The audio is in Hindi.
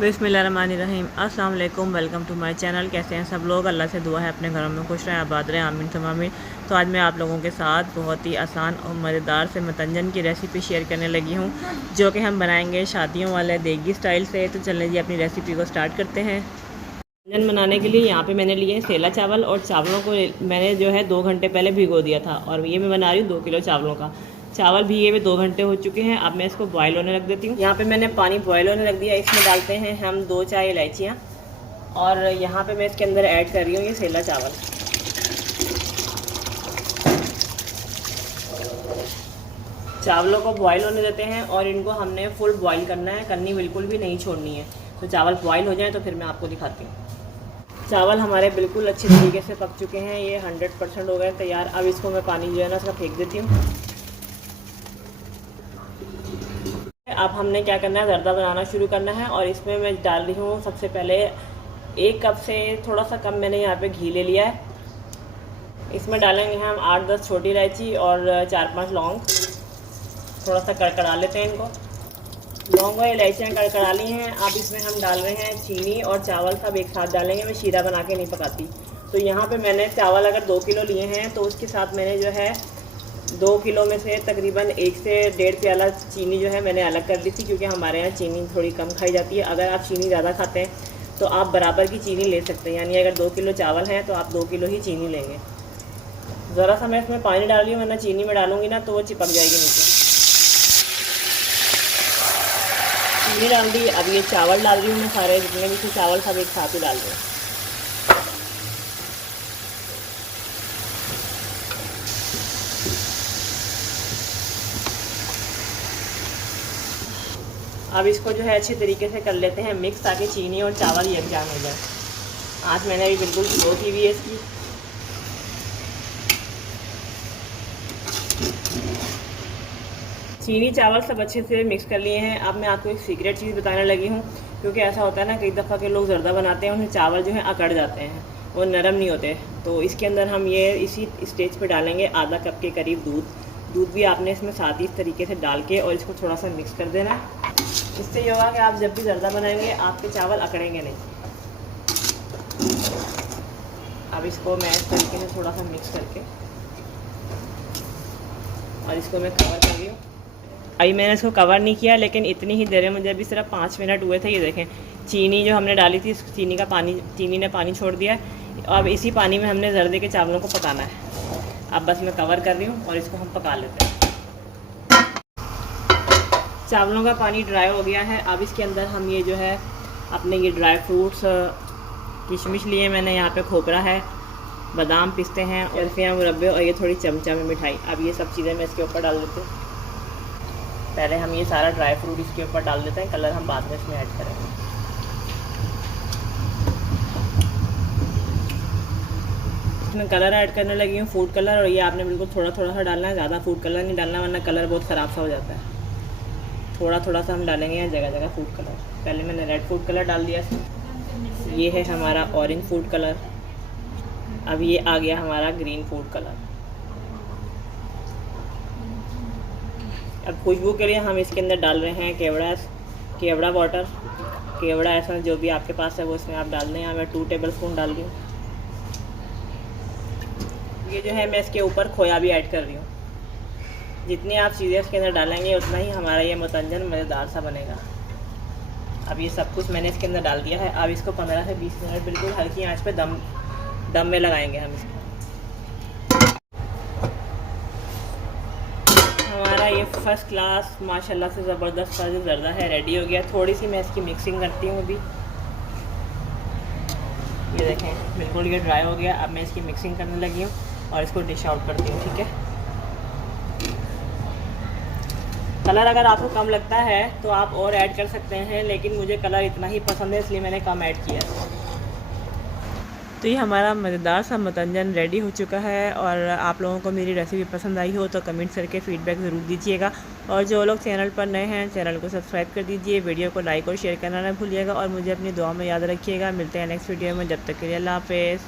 बिस्मिल्लाहिर्रहमानिर्रहीम। अस्सलाम वालेकुम, वेलकम टू माय चैनल। कैसे हैं सब लोग? अल्लाह से दुआ है अपने घरों में खुश रहें, आबाद रहें, आमीन तुम आमीन। तो आज मैं आप लोगों के साथ बहुत ही आसान और मज़ेदार से मतंजन की रेसिपी शेयर करने लगी हूँ, जो कि हम बनाएंगे शादियों वाले देगी स्टाइल से। तो चलें जी अपनी रेसिपी को स्टार्ट करते हैं। मतंजन बनाने के लिए यहाँ पे मैंने लिए सेला चावल, और चावलों को मैंने जो है 2 घंटे पहले भिगो दिया था, और ये मैं बना रही हूँ 2 किलो चावलों का। चावल भीगे हुए 2 घंटे हो चुके हैं। अब मैं इसको बॉयल होने रख देती हूँ। यहाँ पे मैंने पानी बॉयल होने रख दिया। इसमें डालते हैं हम 2 चाय इलायचियाँ, और यहाँ पे मैं इसके अंदर ऐड कर रही हूँ ये सेला चावल। चावलों को बॉयल होने देते हैं, और इनको हमने फुल बॉयल करना है, करनी बिल्कुल भी नहीं छोड़नी है। तो चावल बॉयल हो जाए तो फिर मैं आपको दिखाती हूँ। चावल हमारे बिल्कुल अच्छे तरीके से पक चुके हैं, ये 100% हो गए तैयार। अब इसको मैं पानी जो है ना उसका फेंक देती हूँ। अब हमने क्या करना है, ज़र्दा बनाना शुरू करना है, और इसमें मैं डाल रही हूँ सबसे पहले 1 कप से थोड़ा सा कम मैंने यहाँ पे घी ले लिया है। इसमें डालेंगे हम 8-10 छोटी इलायची और 4-5 लौंग। थोड़ा सा कड़कड़ा लेते हैं इनको। लौंग और इलायचियाँ कड़कड़ा ली हैं। अब इसमें हम डाल रहे हैं चीनी और चावल सब एक साथ डालेंगे। मैं शीरा बना के नहीं पकाती। तो यहाँ पे मैंने चावल अगर 2 किलो लिए हैं तो उसके साथ मैंने जो है 2 किलो में से तकरीबन 1 से 1.5 प्याला चीनी जो है मैंने अलग कर ली थी, क्योंकि हमारे यहाँ चीनी थोड़ी कम खाई जाती है। अगर आप चीनी ज़्यादा खाते हैं तो आप बराबर की चीनी ले सकते हैं, यानी अगर 2 किलो चावल हैं तो आप 2 किलो ही चीनी लेंगे। ज़रा सा मैं इसमें पानी डाल रही हूँ, वरना चीनी में डालूंगी ना तो वो चिपक जाएगी नीचे। चीनी डाल दी। अब ये चावल डाल रही हूँ मैं, सारे जितने भी थे चावल सब एक साथ ही डाल रही हूँ। अब इसको जो है अच्छे तरीके से कर लेते हैं मिक्स, ताकि चीनी और चावल यकजान हो जाए। आँच मैंने अभी बिल्कुल स्लो की हुई है इसकी। चीनी चावल सब अच्छे से मिक्स कर लिए हैं। अब मैं आपको एक सीक्रेट चीज़ बताने लगी हूँ, क्योंकि ऐसा होता है ना कई दफ़ा के लोग ज़र्दा बनाते हैं, उन्हें चावल जो है अकड़ जाते हैं, वो नरम नहीं होते। तो इसके अंदर हम ये इसी स्टेज पे डालेंगे आधा कप के करीब दूध भी आपने इसमें साथ ही इस तरीके से डाल के और इसको थोड़ा सा मिक्स कर देना है। इससे ये होगा कि आप जब भी ज़र्दा बनाएंगे आपके चावल अकड़ेंगे नहीं। अब इसको मैं इस तरीके से थोड़ा सा मिक्स करके और इसको मैं कवर कर रही हूँ। अभी मैंने इसको कवर नहीं किया, लेकिन इतनी ही देर है, मुझे अभी सिर्फ 5 मिनट हुए थे। ये देखें, चीनी जो हमने डाली थी, चीनी ने पानी छोड़ दिया है। अब इसी पानी में हमने जर्दे के चावलों को पकाना है। अब बस मैं कवर कर रही हूँ और इसको हम पका लेते हैं। चावलों का पानी ड्राई हो गया है। अब इसके अंदर हम ये जो है अपने ये ड्राई फ्रूट्स, किशमिश लिए मैंने, यहाँ पे खोपरा है, बादाम पिस्ते हैं, अल्फिया मुरब्बे, और ये थोड़ी चमचा में मिठाई। अब ये सब चीज़ें मैं इसके ऊपर डाल देती हूँ। पहले हम ये सारा ड्राई फ्रूट इसके ऊपर डाल देते हैं, कलर हम बाद में इसमें ऐड करेंगे। इसमें कलर ऐड करने लगी हूँ, फूड कलर, और ये आपने बिल्कुल थोड़ा थोड़ा सा डालना है, ज़्यादा फूड कलर नहीं डालना, वरना कलर बहुत ख़राब सा हो जाता है। थोड़ा थोड़ा सा हम डालेंगे यहाँ जगह जगह फूड कलर। पहले मैंने रेड फूड कलर डाल दिया इसमें। ये है हमारा ऑरेंज फूड कलर। अब ये आ गया हमारा ग्रीन फूड कलर। अब खुशबू के लिए हम इसके अंदर डाल रहे हैं केवड़ा वाटर, केवड़ा एसेंस, जो भी आपके पास है वो इसमें आप डाल दें। यहाँ मैं 2 टेबल स्पून डाल रही हूँ। ये जो है मैं इसके ऊपर खोया भी ऐड कर रही हूँ। जितनी आप चीज़ें इसके अंदर डालेंगे उतना ही हमारा ये मतंजन मज़ेदार सा बनेगा। अब ये सब कुछ मैंने इसके अंदर डाल दिया है। अब इसको 15 से 20 मिनट बिल्कुल हल्की आंच पे दम में लगाएंगे हम इसको। हमारा ये फर्स्ट क्लास माशाल्लाह से ज़बरदस्त सा जो ज़र्दा है रेडी हो गया। थोड़ी सी मैं इसकी मिक्सिंग करती हूँ अभी। ये देखें बिल्कुल ये ड्राई हो गया। अब मैं इसकी मिक्सिंग करने लगी हूँ और इसको डिश आउट करती हूँ। ठीक है, कलर अगर आपको कम लगता है तो आप और ऐड कर सकते हैं, लेकिन मुझे कलर इतना ही पसंद है इसलिए मैंने कम ऐड किया। तो ये हमारा मज़ेदार सा मतंजन रेडी हो चुका है। और आप लोगों को मेरी रेसिपी पसंद आई हो तो कमेंट्स करके फ़ीडबैक ज़रूर दीजिएगा। और जो लोग चैनल पर नए हैं चैनल को सब्सक्राइब कर दीजिए, वीडियो को लाइक और शेयर करना ना भूलिएगा, और मुझे अपनी दुआ में याद रखिएगा। मिलते हैं नेक्स्ट वीडियो में, जब तक के लिए अल्लाह हाफ़िज़।